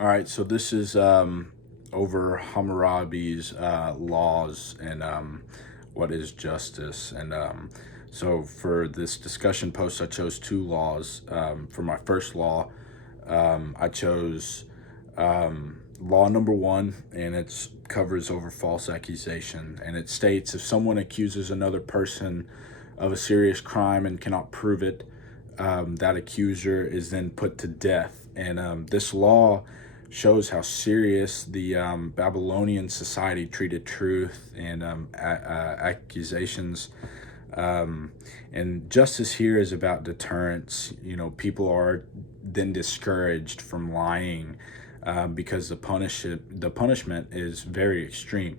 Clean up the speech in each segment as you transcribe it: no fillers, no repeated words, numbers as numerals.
All right, so this is over Hammurabi's laws and what is justice. And so for this discussion post, I chose two laws. For my first law, I chose law number one, and it covers over false accusation. And it states if someone accuses another person of a serious crime and cannot prove it, that accuser is then put to death. And this law shows how serious the Babylonian society treated truth and accusations. And justice here is about deterrence. People are then discouraged from lying because the punishment is very extreme.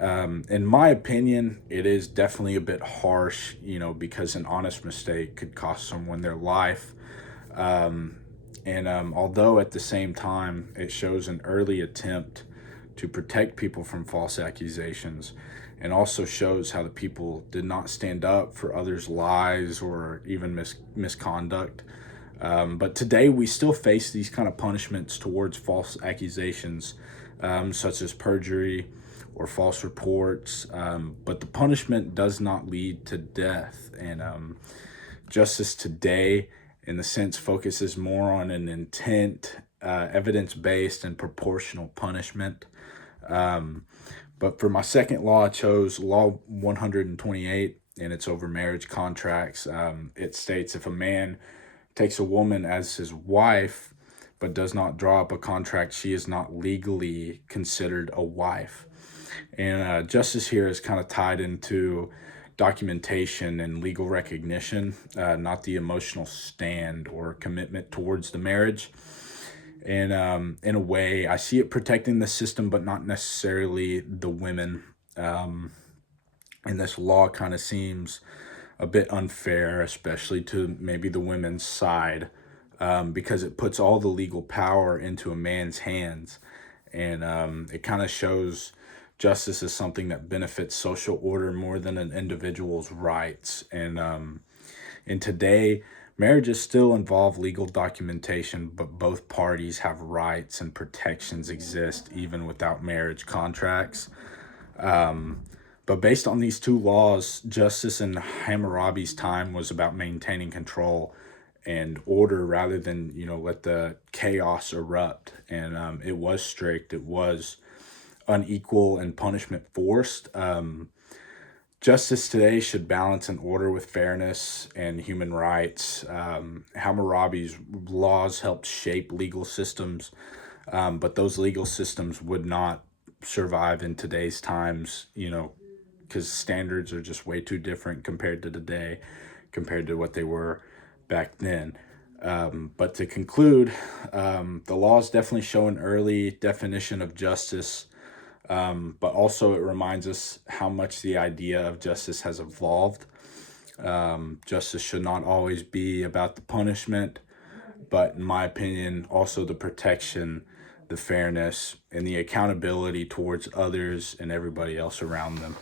In my opinion, it is definitely a bit harsh, because an honest mistake could cost someone their life. And although at the same time, it shows an early attempt to protect people from false accusations, and also shows how the people did not stand up for others' lies or even misconduct. But today, we still face these kind of punishments towards false accusations, such as perjury or false reports. But the punishment does not lead to death. And justice today, in the sense, focuses more on an intent, evidence-based, and proportional punishment. But for my second law, I chose Law 128, and it's over marriage contracts. It states if a man takes a woman as his wife, but does not draw up a contract, she is not legally considered a wife. And justice here is kind of tied into documentation and legal recognition, not the emotional stand or commitment towards the marriage. And in a way, I see it protecting the system, but not necessarily the women. And this law kind of seems a bit unfair, especially to maybe the women's side, because it puts all the legal power into a man's hands. And it kind of shows justice as something that benefits social order more than an individual's rights. And today, marriages still involve legal documentation, but both parties have rights and protections exist even without marriage contracts. But based on these two laws, justice in Hammurabi's time was about maintaining control and order rather than, let the chaos erupt. And it was strict, it was unequal, and punishment forced. Justice today should balance an order with fairness and human rights. Hammurabi's laws helped shape legal systems, but those legal systems would not survive in today's times, because standards are just way too different compared to today, compared to what they were back then. But to conclude, the laws definitely show an early definition of justice, but also it reminds us how much the idea of justice has evolved. Justice should not always be about the punishment, but in my opinion, also the protection, the fairness, and the accountability towards others and everybody else around them.